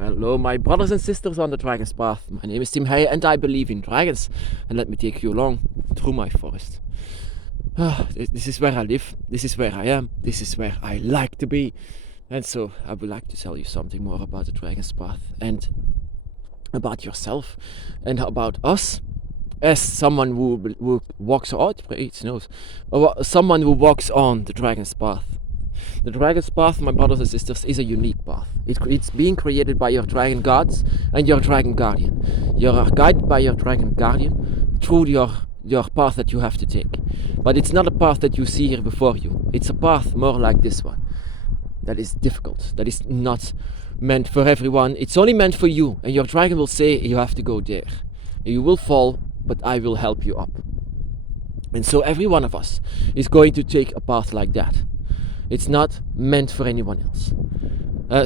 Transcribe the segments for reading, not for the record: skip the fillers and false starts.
Hello, my brothers and sisters on the Dragon's Path. My name is Tim Hey, and I believe in dragons. And let me take you along through my forest. This is where I live. This is where I am. This is where I like to be. And so I would like to tell you something more about the Dragon's Path and about yourself and about us as someone who walks out. It knows. Someone who walks on the Dragon's Path. The Dragon's Path, my brothers and sisters, is a unique path. It's being created by your dragon gods and your dragon guardian. You are guided by your dragon guardian through your path that you have to take. But it's not a path that you see here before you. It's a path more like this one. That is difficult. That is not meant for everyone. It's only meant for you. And your dragon will say, you have to go there. You will fall, but I will help you up. And so every one of us is going to take a path like that. It's not meant for anyone else.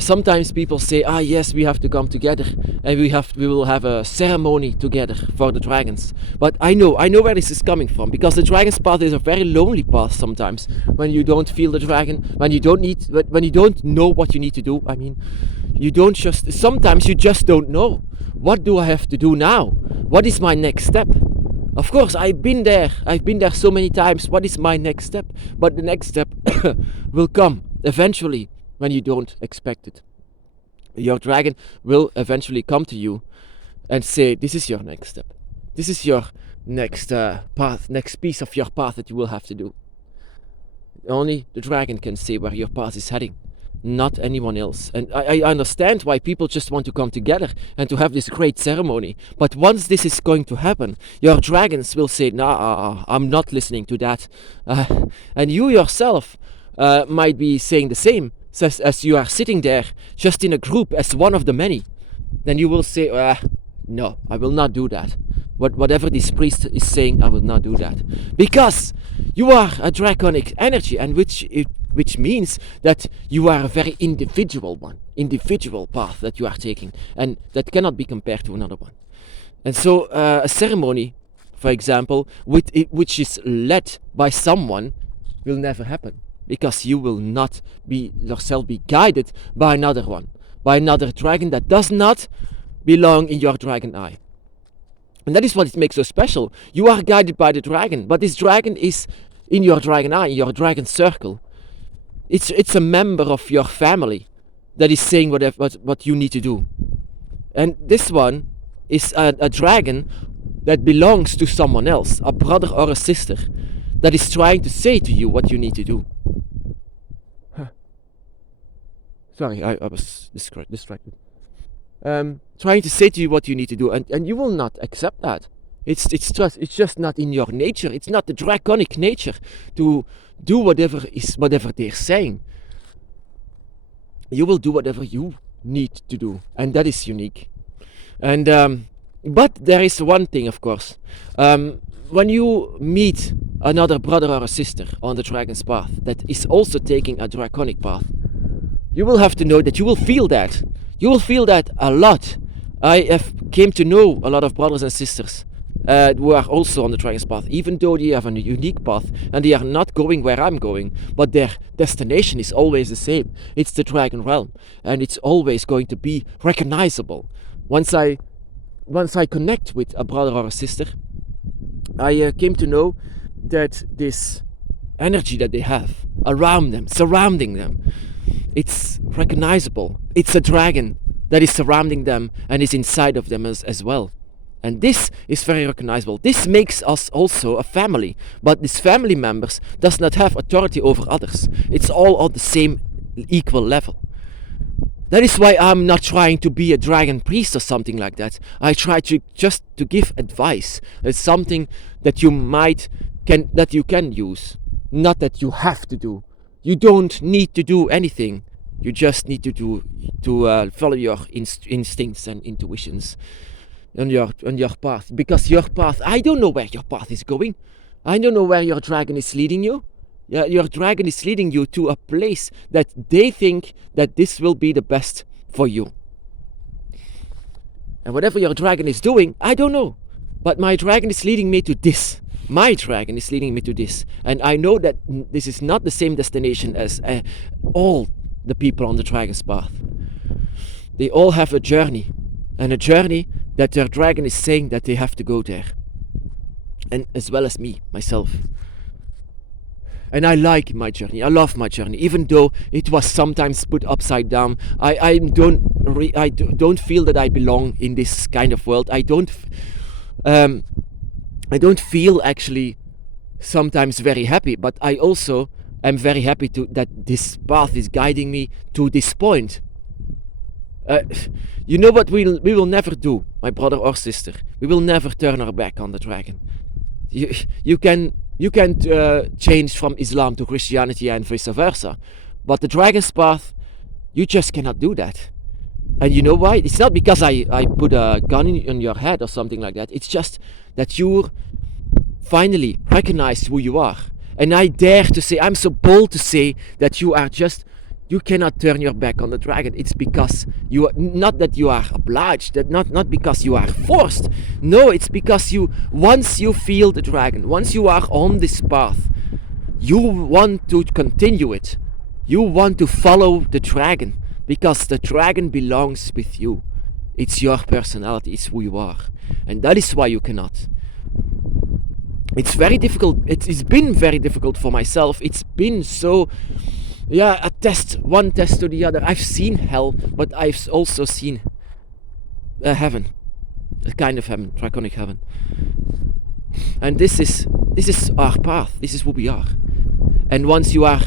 Sometimes people say, yes, we have to come together and we will have a ceremony together for the dragons. But I know where this is coming from, because the Dragon's Path is a very lonely path sometimes, when you don't feel the dragon, when you don't know what you need to do. I mean, sometimes you just don't know. What do I have to do now? What is my next step? Of course, I've been there so many times. What is my next step? But the next step will come eventually when you don't expect it. Your dragon will eventually come to you and say, this is your next step. This is your next path, next piece of your path that you will have to do. Only the dragon can say where your path is heading, not anyone else. And I understand why people just want to come together and to have this great ceremony. But once this is going to happen, your dragons will say, nah, I'm not listening to that. And you yourself might be saying the same, as you are sitting there just in a group as one of the many. Then you will say, no, I will not do that. Whatever this priest is saying, I will not do that. Because you are a draconic energy, and which means that you are a very individual path that you are taking, and that cannot be compared to another one. And so a ceremony, for example, which is led by someone, will never happen, because you will not be yourself be guided by another one, by another dragon that does not belong in your dragon eye. And that is what it makes so special. You are guided by the dragon, but this dragon is in your dragon eye, in your dragon circle. It's a member of your family that is saying what you need to do. And this one is a dragon that belongs to someone else, a brother or a sister, that is trying to say to you what you need to do. Sorry, I was distracted. Trying to say to you what you need to do, and you will not accept that. It's just not in your nature. It's not the draconic nature to do whatever they're saying. You will do whatever you need to do, and that is unique. And but there is one thing, of course. When you meet another brother or a sister on the Dragon's Path that is also taking a draconic path, you will have to know that you will feel that. You will feel that a lot. I have came to know a lot of brothers and sisters who are also on the Dragon's Path, even though they have a unique path and they are not going where I'm going, but their destination is always the same. It's the Dragon Realm, and it's always going to be recognizable. Once I connect with a brother or a sister, I came to know that this energy that they have around them, surrounding them, it's recognizable. It's a dragon that is surrounding them and is inside of them as well. And this is very recognizable. This makes us also a family. But these family members does not have authority over others. It's all on the same equal level. That is why I'm not trying to be a dragon priest or something like that. I try to just to give advice. It's something that you can use, not that you have to do. You don't need to do anything. You just need to follow your instincts and intuitions on your path. Because your path, I don't know where your path is going. I don't know where your dragon is leading you. Yeah, your dragon is leading you to a place that they think that this will be the best for you. And whatever your dragon is doing, I don't know. But my dragon is leading me to this. My dragon is leading me to this. And I know that this is not the same destination as all the people on the Dragon's Path. They all have a journey, and a journey that their dragon is saying that they have to go there, and as well as me, myself. And I like my journey. I love my journey, even though it was sometimes put upside down. I don't feel that I belong in this kind of world. I don't feel actually sometimes very happy, but I also am very happy that this path is guiding me to this point. You know what we will never do, my brother or sister. We will never turn our back on the dragon. You can't change from Islam to Christianity and vice versa, but the dragon's path, you just cannot do that. And you know why? It's not because I put a gun in your head or something like that. It's just that you finally recognize who you are. And I dare to say, I'm so bold to say that you cannot turn your back on the dragon. It's because you are, not that you are obliged, that not because you are forced. No, it's because once you feel the dragon, once you are on this path, you want to continue it. You want to follow the dragon, because the dragon belongs with you. It's your personality, it's who you are. And that is why you cannot. It's very difficult. It's been very difficult for myself. It's been so, one test to the other. I've seen hell, but I've also seen heaven, a kind of heaven, draconic heaven. And this is our path. This is who we are. And once you are,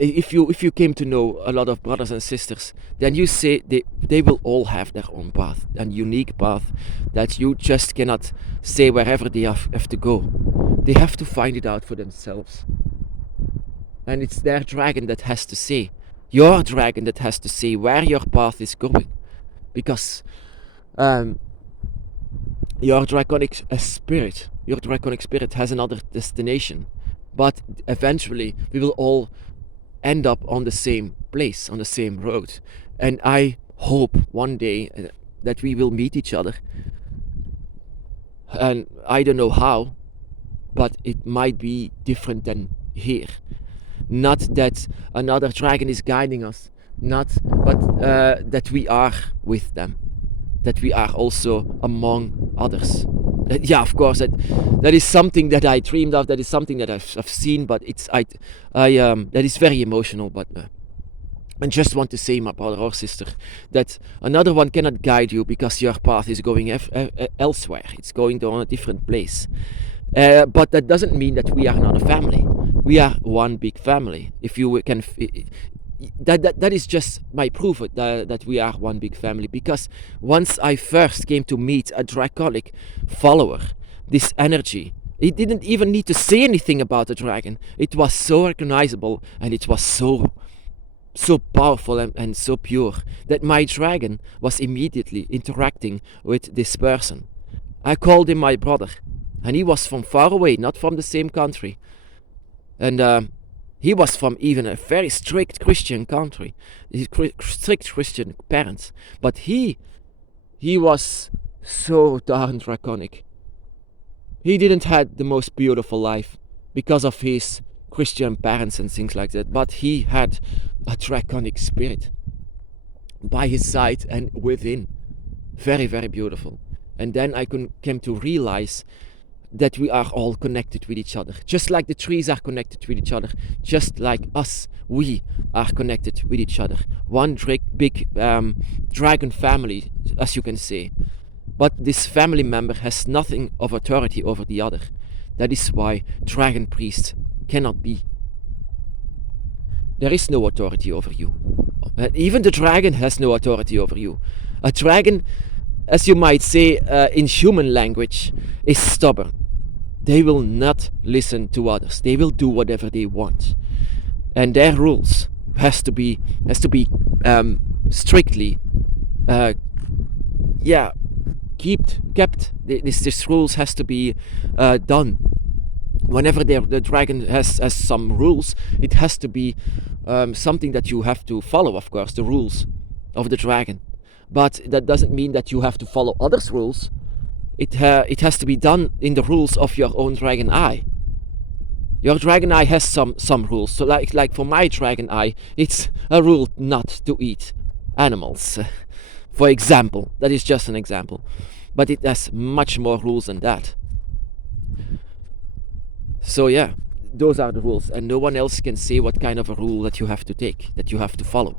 if you came to know a lot of brothers and sisters, then you say they will all have their own path, a unique path that you just cannot say wherever they have to go. They have to find it out for themselves. And it's their dragon that has to say, your dragon that has to say where your path is going. Because your draconic spirit has another destination. But eventually we will all end up on the same place, on the same road. And I hope one day that we will meet each other. And I don't know how, but it might be different than here. Not that another dragon is guiding us, but that we are with them, that we are also among others. Of course, that is something that I dreamed of. That is something that I've seen, but that is very emotional. But I just want to say, my brother or sister, that another one cannot guide you because your path is going elsewhere. It's going to a different place. But that doesn't mean that we are not a family. We are one big family. If you can, that is just my proof that we are one big family. Because once I first came to meet a draconic follower, this energy, it didn't even need to say anything about the dragon. It was so recognizable, and it was so powerful and so pure that my dragon was immediately interacting with this person. I called him my brother, and he was from far away, not from the same country. And he was from even a very strict Christian country, strict Christian parents. But he was so darn draconic. He didn't have the most beautiful life because of his Christian parents and things like that. But he had a draconic spirit by his side and within. Very, very beautiful. And then I came to realize that we are all connected with each other. Just like the trees are connected with each other, just like us, we are connected with each other. One big dragon family, as you can say. But this family member has nothing of authority over the other. That is why dragon priests cannot be. There is no authority over you. Even the dragon has no authority over you. A dragon, as you might say in human language, is stubborn. They will not listen to others. They will do whatever they want, and their rules has to be strictly kept. This rules has to be done. Whenever the dragon has some rules, it has to be something that you have to follow. Of course, the rules of the dragon, but that doesn't mean that you have to follow others' rules. It has to be done in the rules of your own dragon eye. Your dragon eye has some rules. So like for my dragon eye, it's a rule not to eat animals. For example, that is just an example, but it has much more rules than that. So yeah, those are the rules, and no one else can say what kind of a rule that you have to take, that you have to follow.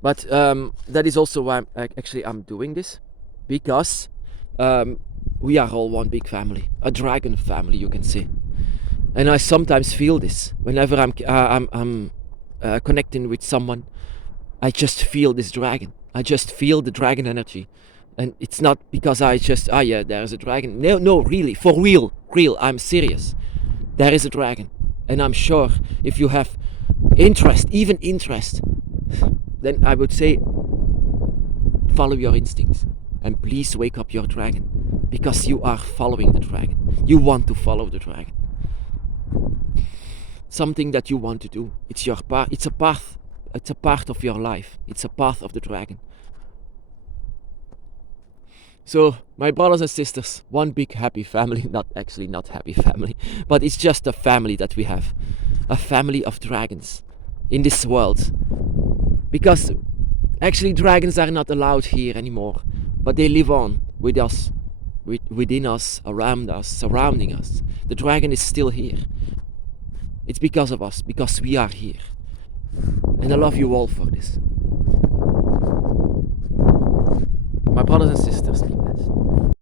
But that is also why I'm doing this, because we are all one big family, a dragon family, you can say. And I sometimes feel this whenever I'm connecting with someone. I just feel this dragon. I just feel the dragon energy, and it's not because I just yeah, there's a dragon. No, really, for real, I'm serious. There is a dragon, and I'm sure if you have even interest, then I would say follow your instincts and please wake up your dragon, because you are following the dragon. You want to follow the dragon. Something that you want to do. It's your path. It's a path. It's a part of your life. It's a path of the dragon. So, my brothers and sisters, one big happy family, not happy family, but it's just a family that we have. A family of dragons in this world. Because actually dragons are not allowed here anymore, but they live on with us, within us, around us, surrounding us. The dragon is still here. It's because of us, because we are here. And I love you all for this. My brothers and sisters, be blessed.